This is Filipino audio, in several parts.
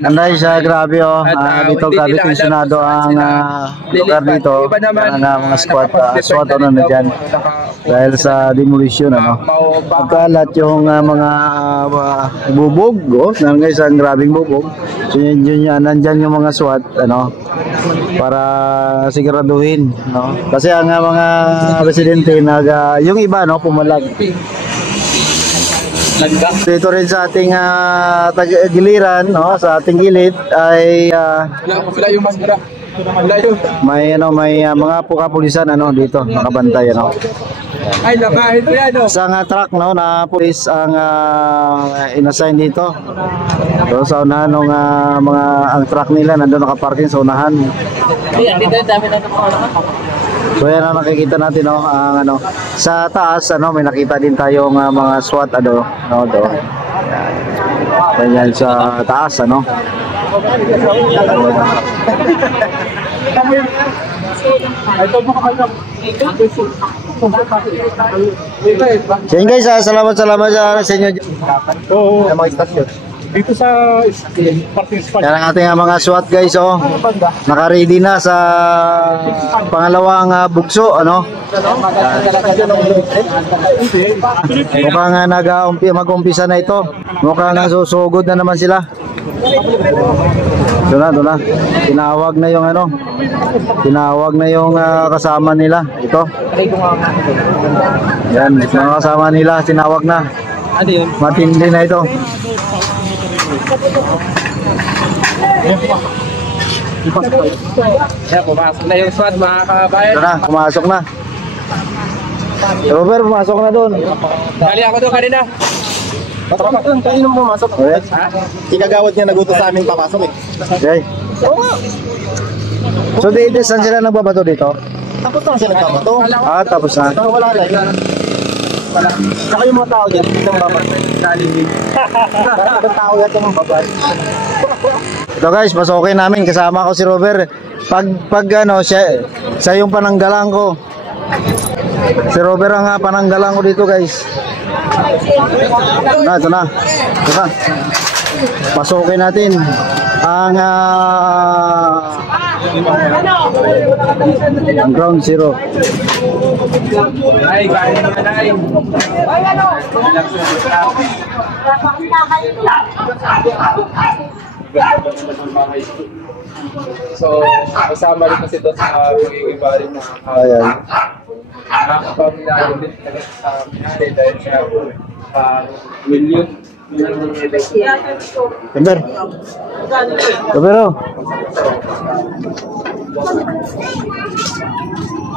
Anday siya, grabe oh. Dito grabe tensionado ang lugar dito. Ang mga SWAT ano na dyan. Dahil sa demolition ano. Pagkalat yung mga bubog, oh, guys, ang grabing bubog. So yun yan, nandyan yung mga SWAT ano, para siguraduhin, no. Kasi ang mga residente yung iba no pumalag. Dito rin sa ating giliran, no, sa ating gilid ay may mga kapulisan ano dito nakabantay ano. Ay, nakahit mo yan, oh. Isang truck no na pulis ang inassign dito. So sa unahan ng ang truck nila nandoon nakaparking sa unahan. So yan ang nakikita natin no, ang sa taas ano may nakita din tayong mga SWAT no do. Yan sa taas ano. So yun guys, salamat sa inyo. Oo. Mga istasyon. Dito sa parking spot. Yan ang ating mga SWAT guys oh. Naka-ready na sa pangalawang bugso ano. Mukhang mag-umpisa na ito. Mukhang susugod na naman sila. Doon na. Tinawag na yung kasama nila. Ito. Yan, mga kasama nila tinawag na. Matindi na ito. Pumasok na yung SWAT mga kabayan. Ito na, pumasok na. Robert, pumasok na doon. Dali ako doon kanina. Pasok doon, kanino mo pumasok? Okay. Ikagawad niya nagutos sa amin papasok eh. Okay. So dito, saan sila nagbabato dito? Tapos na siya nagbabato. Tapos na. Wala na. Saka yung mga tao dyan, itong babad. Itong tao yan, itong babad. Ito guys, pasukin namin. Kasama ko si Robert. Pag siya yung pananggalang ko. Si Robert ang pananggalang ko dito guys. Ito na. Pasukin natin ang ground zero. So, kasama rin kasi ito sa pag-iibarin na nakapamilayo din sa minari dahil siya William. Robert oh.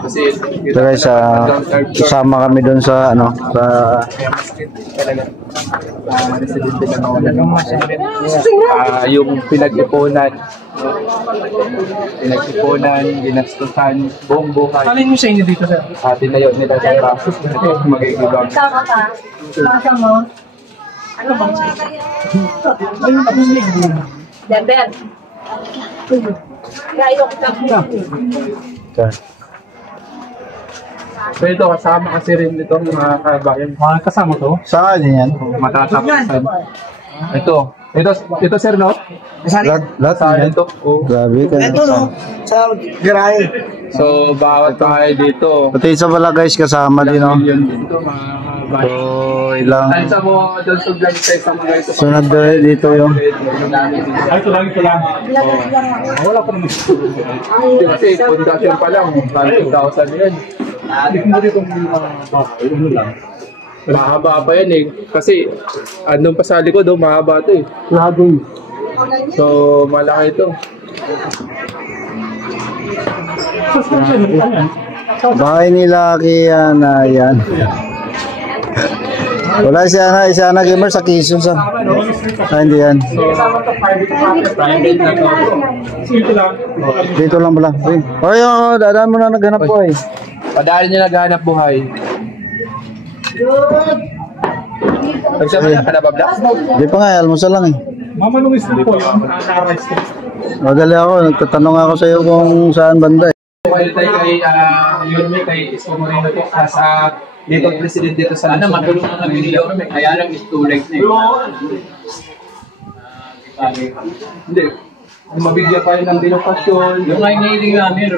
Kasi Ito guys, kasama kami doon sa yung pinag-ipunan, ginastusan, buong buhay. Alin mo sa inyo dito, sir? Tinayo nila sa process na ito, mag-iibang. Ano bang Denver. So ito, kasama kasi rin itong mga kabayan. Mga kasama to? Saan din yan? Matatapasan. Ito sir, no? Lahat Saan ito? Grabe ka. Ito no, sa garahe. So bawat bahay dito. Pati isa pala guys, kasama din no? Yun dito, mga kabayan. So ilang Alsa mo doon sa vlog sa isang mga ito. sunod dito yung Ito lang. Wala pa naman. Kasi pundasyon pa lang, 100,000 yan. Mahaba pa yan eh. Kasi andun pa sa likod, mahaba ito eh. So malaki ito. bahay nila kaya na yan. Wala siya na gamer sa Quezon sa. Hindi yan. Dito lang pala. Oy, dadaan mo na naghanap po eh. Padaan niya naghahanap buhay. Nagsama na ka na ba, Black? Di pa nga, almusal lang eh. Mamanong street po yun, Tara Street. Madali ako, nagtatanong ako sa iyo kung saan banda eh. Kaya tayo kay Yorme, kay Isko Moreno po, sa dito president dito sa Luzon. Matulungan na ni Yorme, kaya lang is too late na Hindi. Mabigyan tayo ng dinokasyon. Yung ay nailing namin,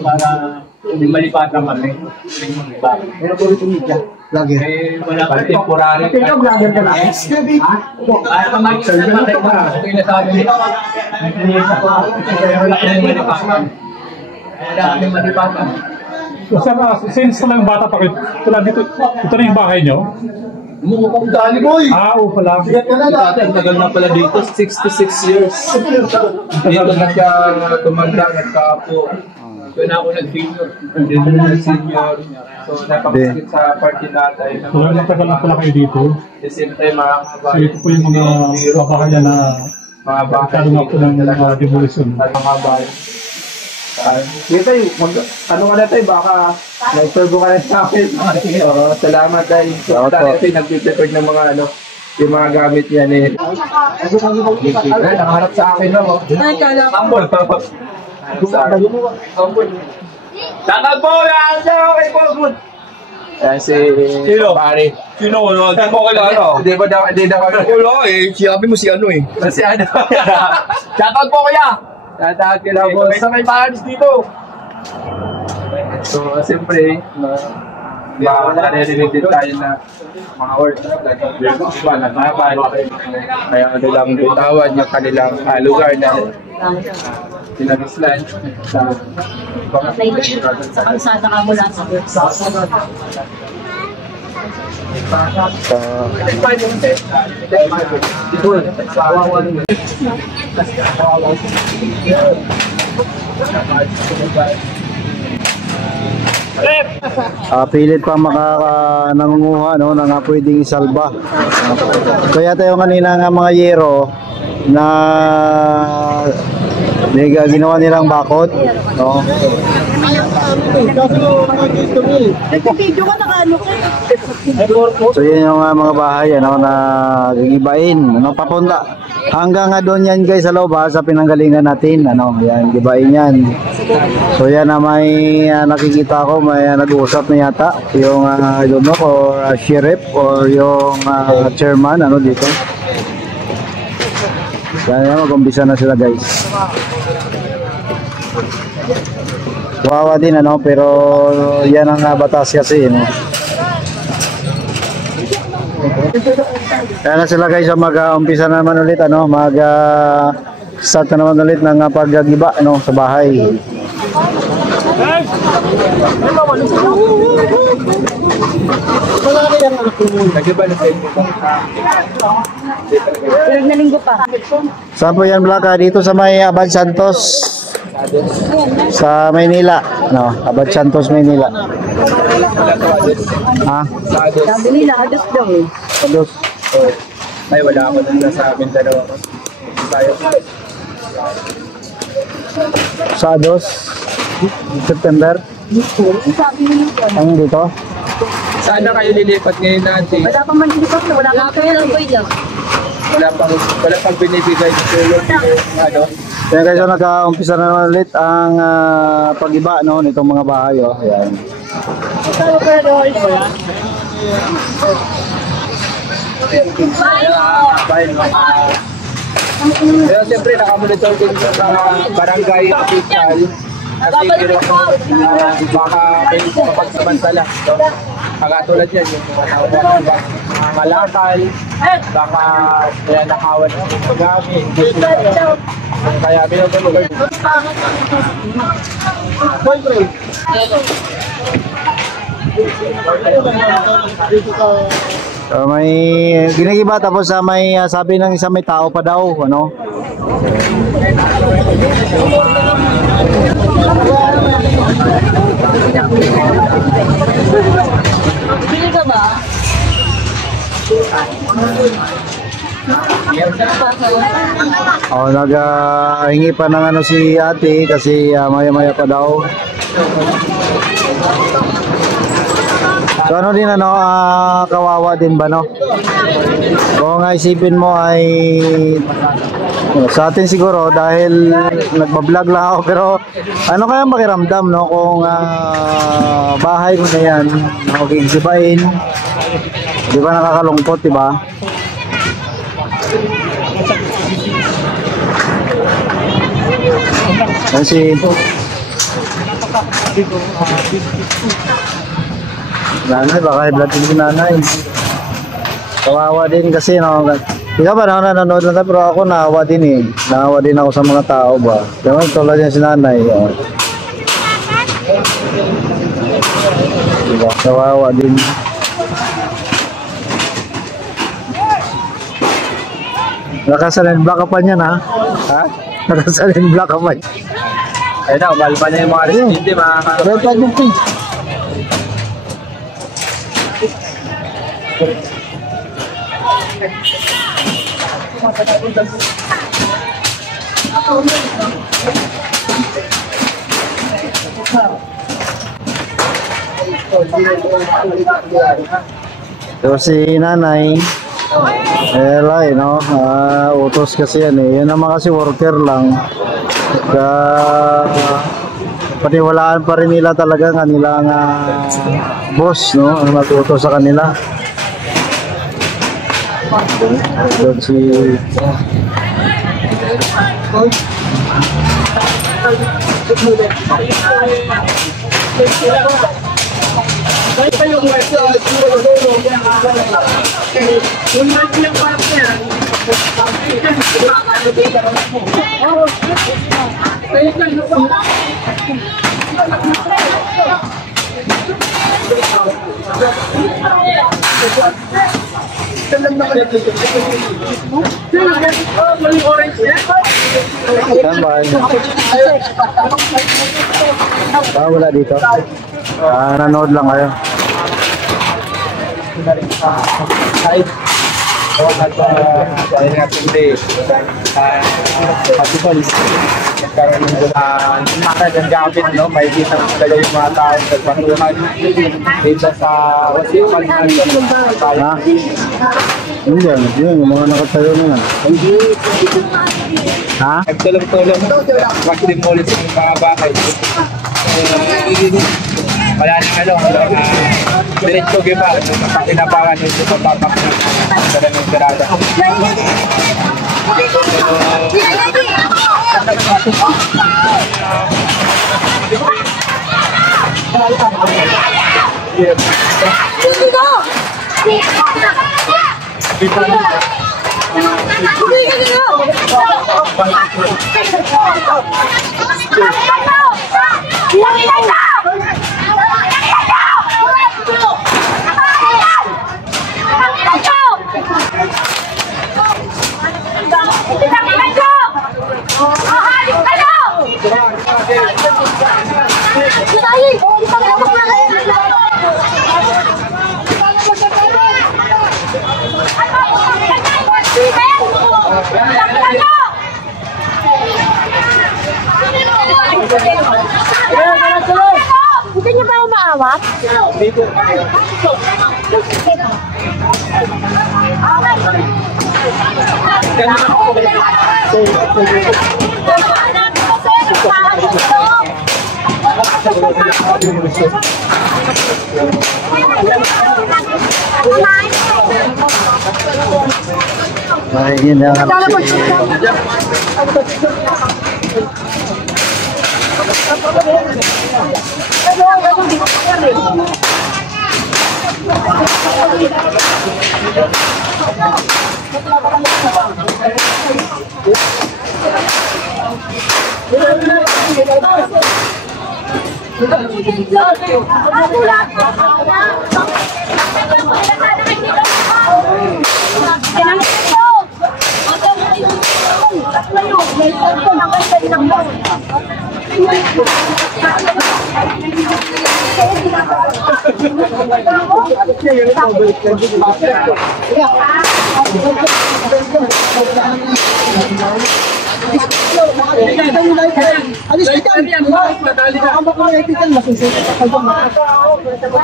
para hindi malipatan kami. Meron po ito media. Lagi. Wala pa temporary. Ikaw, vlogger ka na? Yes, baby. Ay, pamagin sa mga ito yung nasabi nito. Wala kami malipatan. Wala kami malipatan. Since lang bata pa kayo, ito na yung bahay nyo? Mukhang dali, boy! Oo pala. Ang tagal na pala dito, 66 years. Dito na siya tumanda, nagkaapo. Doon ako nag-senior. Dito na nag-senior. So, napakasakit sa party natin. So, natagal na pala kayo dito. The same time, mga So, ito po yung mga kabahayan na mga bahay. nagkaroon ako ng demolition. At mga bahay. Dito ano ka na tayo, baka nag-servo ka na sa akin. Salamat tayo. So, tayo nag-prepare ng mga yung mga gamit niya ni nakaharap sa akin lang. Tambol. Takal po! Yan siya! Okay po! Good! Yan si pare. Sino ko no? Di mo kilala. Hindi na kami. Wala eh. Sinabi mo si ano eh. Si ano? Shoutout po kuya! Shoutout kila boss. Sa may bahanis dito. So, siyempre, naririnig din tayo na mga words na nagmamahal. Kaya ano lang bitawan yung kanilang lugar na sinagislan. Sa kalsada ka mula sa Pilit pa nangunguha ng pwedeng isalba. Kaya tayo kanina nga mga yero na ginawa nilang bakod, no? Nagka-video ka naka-ano ka. So yun yung mga bahay na gigibain, papunta hanggang nga doon yan guys sa loob sa pinanggalingan natin, yan gibain yan. So yan na may nakikita ko, may nag-uusap na yata yung I don't know, or sheriff or yung chairman dito. Kaya mag-umpisa na sila guys. Wawa din pero yan ang batas kasi Kaya na sila guys mag-umpisa na naman ulit start na naman ulit ng paggiba sa bahay. Ilang na linggo pa. Saan po yan, Blaka? Dito sa may Abad Santos sa Maynila, Abad Santos, Maynila. Sabi nila, hados daw eh. Hados. Ay, wala ako nang sa amin dalawa. Tayo. Sa Hados, September. Sabi nila. Ang dito? Saan na kayo lilipat ngayon natin? Wala pang manilipat na, wala pang kaya. Wala pang binibigay ng tulong. Kaya guys, nagka-umpisa na naman ulit ang pag-iba nitong mga bahay. Ayan. Pero siyempre nakamonitor din sa barangay official. Kasi baka may mapagsamantala. Pagkatulad yan, yung mga tao mga malakal, baka nakawan ng mga gamit. Kaya binabalik. May ginigiba tapos may sabi ng isa may tao pa daw, Bili ka ba? Naghingi pa ng si ate kasi maya-maya pa daw. So ano din ano, kawawa din ba no? Kung isipin mo ay sa atin siguro dahil nagbablog lang ako, pero ano kaya makiramdam no kung bahay mo na yan, nakikigibain, di ba nakakalungkot, di ba? Kasi nanay, baka i-blood din si nanay. Kawawa din kasi no. Ikaw ba nanonood lang tayo, pero ako naawa din eh. Naawa din ako sa mga tao ba. Kaya tulad yan si nanay. Oh. Diba? Kawawa din. Nakasalin black ka pa niyan ha? Ha? Nakasalin black ka pa niyan. Ayun na, umalpa niya yung mga residente, mga Red flag yung pink. So si nanay no, utos kasi yan eh. Yan naman kasi worker lang. Paniwalaan pa rin nila talaga kanilang boss, no, ang matuto sa kanila. So si tambay. Wala dito. Nanood lang kayo. dahil nga hindi possible nagkaroon ng ng gamit, no? May kita mo talaga yung mga tao nagpatuhan dito sa wasipal na Ha? Yun, yung mga nakatayo na yan. Ha? nagtulong-tulong mag-demolish ng mga bahay. Wala nang diretso giba sa kinabangan nito sa bapak na ng tirada. Hindi niyo ba umaawat? Ay, yun na nga.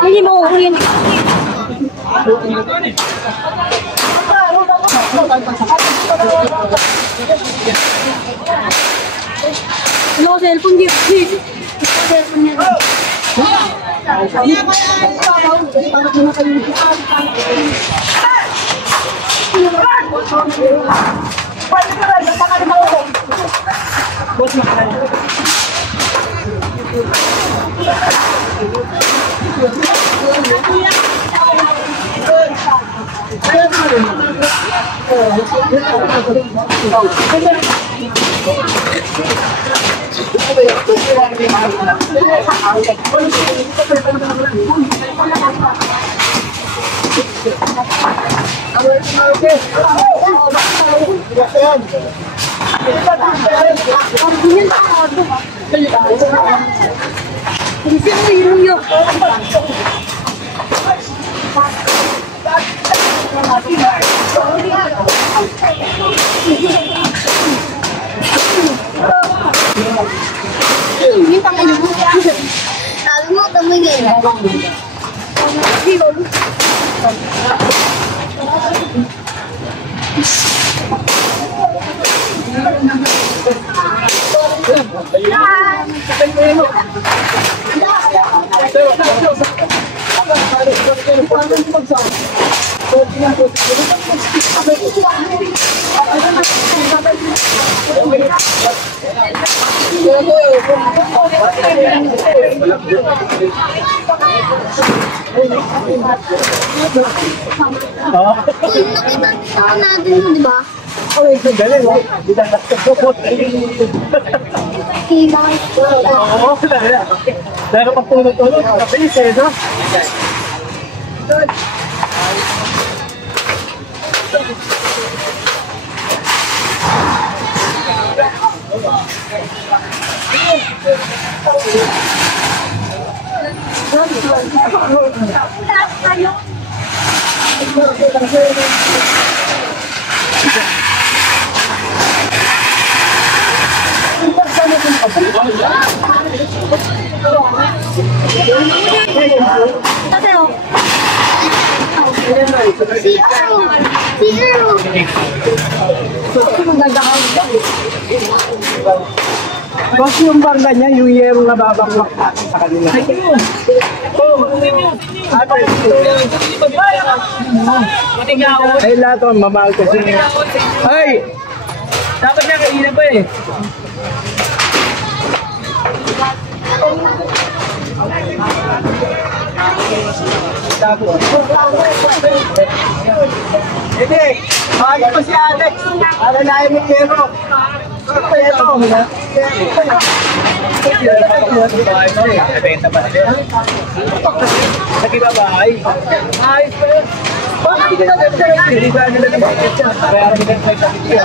Hindi mo kukunin. Ano cellphone niya? Cellphone niya. Nakita natin, di ba? Galing, oh. Oo, dahil. Dahil kapag tulog-tulog, kapis eh, no? Kasi yung bangga niya, yung yero na babangwak natin sa kanila. Ay, lahat ang mamahal kasi. Ay! Dapat na kainan pa eh. Hindi, bakit pa si Alex? Para na yung yero. Nagibabay. Ayos pa yun. Bakit hindi ka nagsasabi? Hindi ka nagsasabi. Kaya hindi ka nagsasabi.